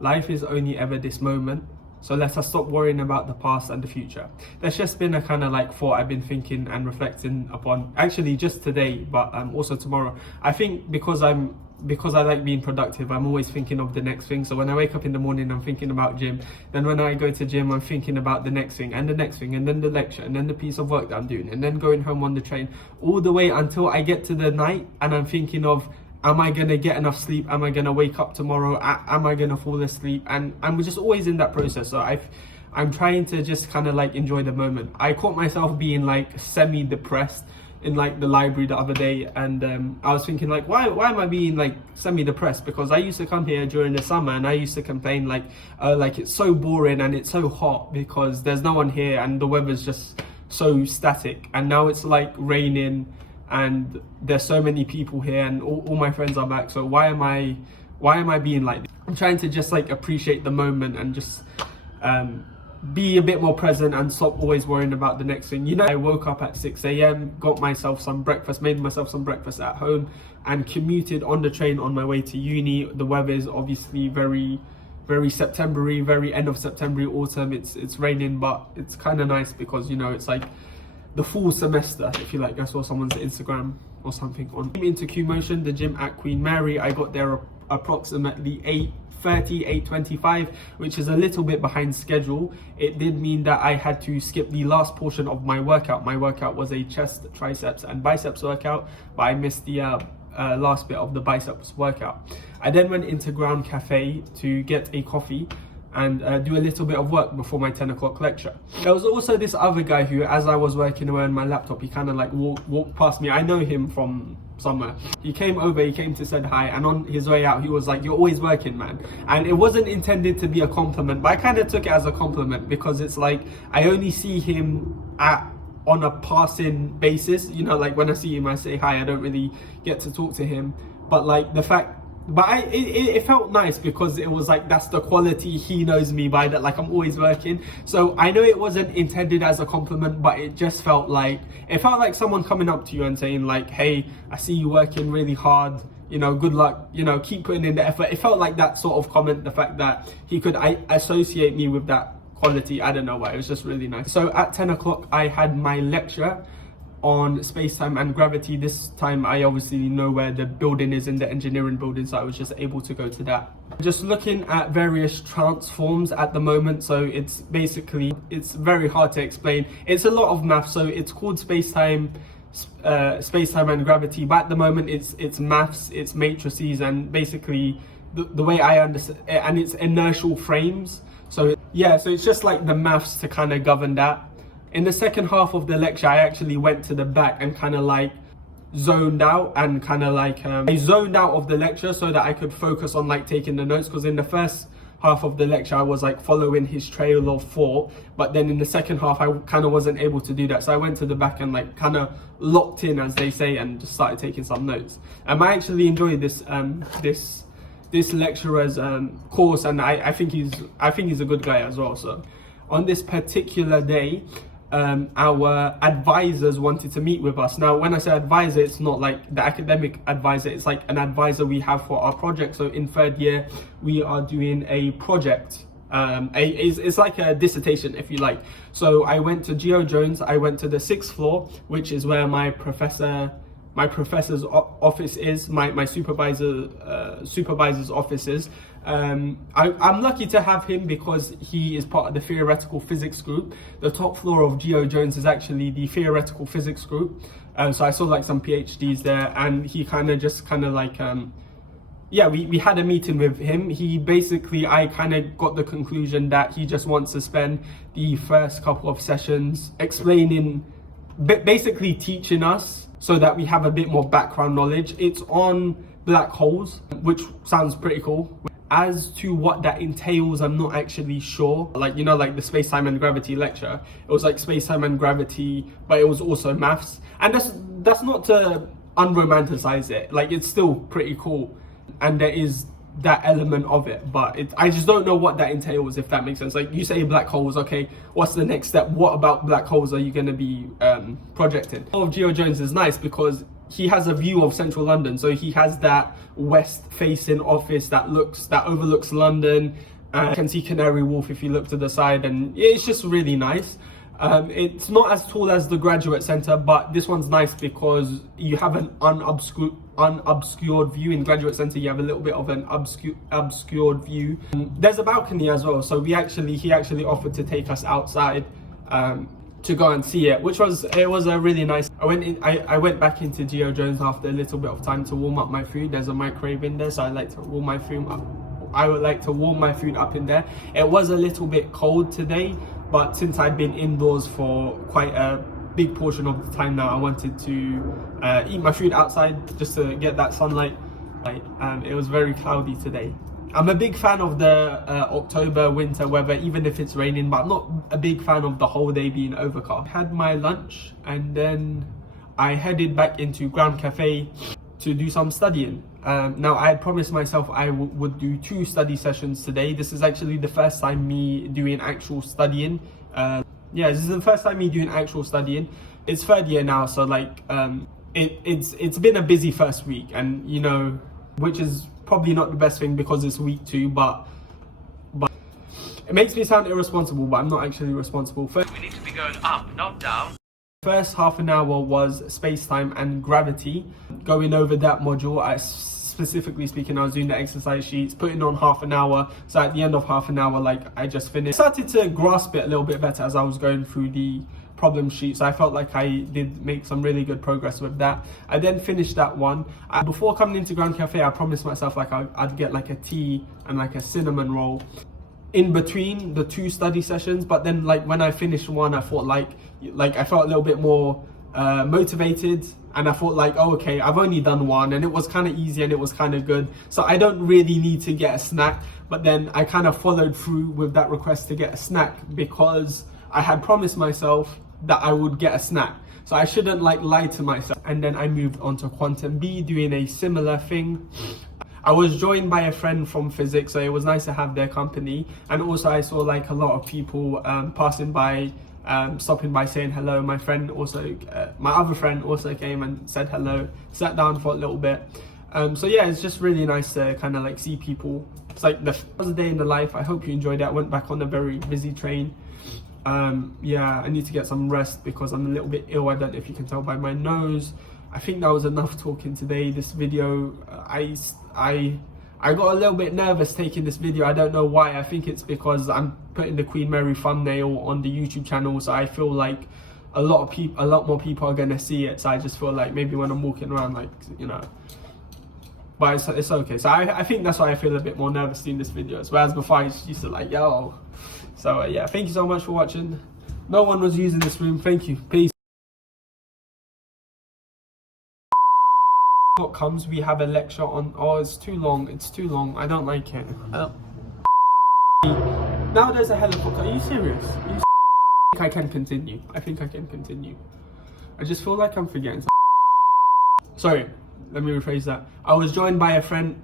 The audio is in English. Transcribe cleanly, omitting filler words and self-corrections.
life is only ever this moment. So let us stop worrying about the past and the future. That's just been a kind of like thought I've been thinking and reflecting upon, actually just today, but also tomorrow. I think because I like being productive, I'm always thinking of the next thing. So when I wake up in the morning, I'm thinking about gym. Then when I go to gym, I'm thinking about the next thing and the next thing, and then the lecture, and then the piece of work that I'm doing, and then going home on the train, all the way until I get to the night, and I'm thinking of, am I gonna get enough sleep? Am I gonna wake up tomorrow? Am I gonna fall asleep? And I'm just always in that process. So I'm trying to just kind of like enjoy the moment. I caught myself being like semi-depressed in like the library the other day, and I was thinking like, why am I being like semi-depressed? Because I used to come here during the summer and I used to complain like it's so boring and it's so hot because there's no one here and the weather's just so static. And now it's like raining and there's so many people here and all my friends are back. So why am I being like this? I'm trying to just like appreciate the moment and just be a bit more present and stop always worrying about the next thing. You know, I woke up at 6 a.m, got myself some breakfast, made myself some breakfast at home, and commuted on the train on my way to uni. The weather is obviously very September-y, very end of September, autumn. It's raining, but it's kind of nice because, you know, it's like the full semester, if you like. I saw someone's Instagram or something on into Q-Motion, the gym at Queen Mary. I got there approximately 8:30, 8:25, which is a little bit behind schedule. It did mean that I had to skip the last portion of my workout. My workout was a chest, triceps and biceps workout, but I missed the last bit of the biceps workout. I then went into Ground Cafe to get a coffee and do a little bit of work before my 10 o'clock lecture. There was also this other guy who, as I was working away on my laptop, he kind of like walked past me. I know him from somewhere. He came over, he came to say hi, and on his way out he was like, "You're always working, man." And it wasn't intended to be a compliment, but I kind of took it as a compliment because it's like I only see him on a passing basis, you know, like when I see him I say hi. I don't really get to talk to him, but like the fact, but it felt nice because it was like, that's the quality he knows me by, that like I'm always working. So I know it wasn't intended as a compliment, but it just felt like someone coming up to you and saying like, "Hey, I see you working really hard, you know, good luck, you know, keep putting in the effort." It felt like that sort of comment, the fact that he could associate me with that quality. I don't know why, it was just really nice. So at 10 o'clock I had my lecture on Spacetime and gravity. This time I obviously know where the building is, in the engineering building, so I was just able to go to that. Just looking at various transforms at the moment, so it's very hard to explain. It's a lot of math, so it's called Spacetime and gravity, but at the moment it's maths, it's matrices, and basically the way I understand it, and it's inertial frames. So so it's just like the maths to kind of govern that. In the second half of the lecture, I actually went to the back and kind of like zoned out and kind of like I zoned out of the lecture so that I could focus on like taking the notes, because in the first half of the lecture I was like following his trail of thought, but then in the second half I kind of wasn't able to do that. So I went to the back and like kind of locked in, as they say, and just started taking some notes. I actually enjoyed this this lecturer's course, and I think he's a good guy as well. So on this particular day, our advisors wanted to meet with us. Now, when I say advisor, it's not like the academic advisor, it's like an advisor we have for our project. So in third year, we are doing a project. It's like a dissertation, if you like. So I went to Gio Jones, I went to the 6th floor, which is where my professor's office is, my supervisor's office is. I'm lucky to have him because he is part of the theoretical physics group. The top floor of Gio Jones is actually the theoretical physics group. So I saw like some PhDs there, and he we had a meeting with him. I kind of got the conclusion that he just wants to spend the first couple of sessions explaining, basically teaching us, so that we have a bit more background knowledge. It's on black holes, which sounds pretty cool. As to what that entails, I'm not actually sure. Like, you know, like the space-time and gravity lecture, it was like space-time and gravity, but it was also maths. And that's not to unromanticize it. Like, it's still pretty cool, and there is that element of it, but I just don't know what that entails, if that makes sense. Like, you say black holes, okay, what's the next step? What about black holes are you going to be projecting? Gio Jones is nice because he has a view of central London. So he has that west facing office that overlooks London. You can see Canary Wharf if you look to the side, and it's just really nice. It's not as tall as the Graduate Centre, but this one's nice because you have an unobscured view. In Graduate Centre, you have a little bit of an obscured view. There's a balcony as well, so he actually offered to take us outside to go and see it, it was a really nice. I went back into Gio Jones after a little bit of time to warm up my food. There's a microwave in there, so I like to warm my food up. I would like to warm my food up in there. It was a little bit cold today, but since I've been indoors for quite a big portion of the time now, I wanted to eat my food outside just to get that sunlight. It was very cloudy today. I'm a big fan of the October winter weather, even if it's raining, but I'm not a big fan of the whole day being overcast. I had my lunch and then I headed back into Grand Cafe to do some studying. Now, I had promised myself I would do 2 study sessions today. This is actually the first time me doing actual studying. This is the first time me doing actual studying. It's 3rd year now, so like it's been a busy first week, and you know, which is probably not the best thing because it's week 2, but it makes me sound irresponsible, but I'm not actually responsible. We need to be going up, not down. First half an hour was Spacetime and Gravity. Going over that module, specifically speaking, I was doing the exercise sheets, putting on half an hour. So at the end of half an hour, like I just finished. I started to grasp it a little bit better as I was going through the problem sheets. I felt like I did make some really good progress with that. I then finished that one. Before coming into Grand Cafe, I promised myself like I'd get like a tea and like a cinnamon roll in between the 2 study sessions, but then like when I finished one, I thought like I felt a little bit more motivated, and I thought like, oh, okay, I've only done one and it was kind of easy and it was kind of good, so I don't really need to get a snack. But then I kind of followed through with that request to get a snack because I had promised myself that I would get a snack, so I shouldn't like lie to myself. And then I moved on to Quantum B, doing a similar thing. I was joined by a friend from physics, so it was nice to have their company. And also I saw like a lot of people passing by, stopping by, saying hello. My other friend also came and said hello, sat down for a little bit. So yeah, it's just really nice to kind of like see people. It's like the first day in the life. I hope you enjoyed it. I went back on a very busy train. Yeah, I need to get some rest because I'm a little bit ill. I don't know if you can tell by my nose. I think that was enough talking today. This video, I got a little bit nervous taking this video. I don't know why. I think it's because I'm putting the Queen Mary thumbnail on the YouTube channel, so I feel like a lot more people are gonna see it. So I just feel like maybe when I'm walking around, like, you know, but it's okay. So I think that's why I feel a bit more nervous doing this video, whereas before I used to like, yo. So yeah, thank you so much for watching. No one was using this room. Thank you. Peace. What comes, we have a lecture on, oh, it's too long, I don't like it. Now there's a helicopter. Are you serious? I think I can continue. I just feel like I'm forgetting something. Sorry, let me rephrase that. I was joined by a friend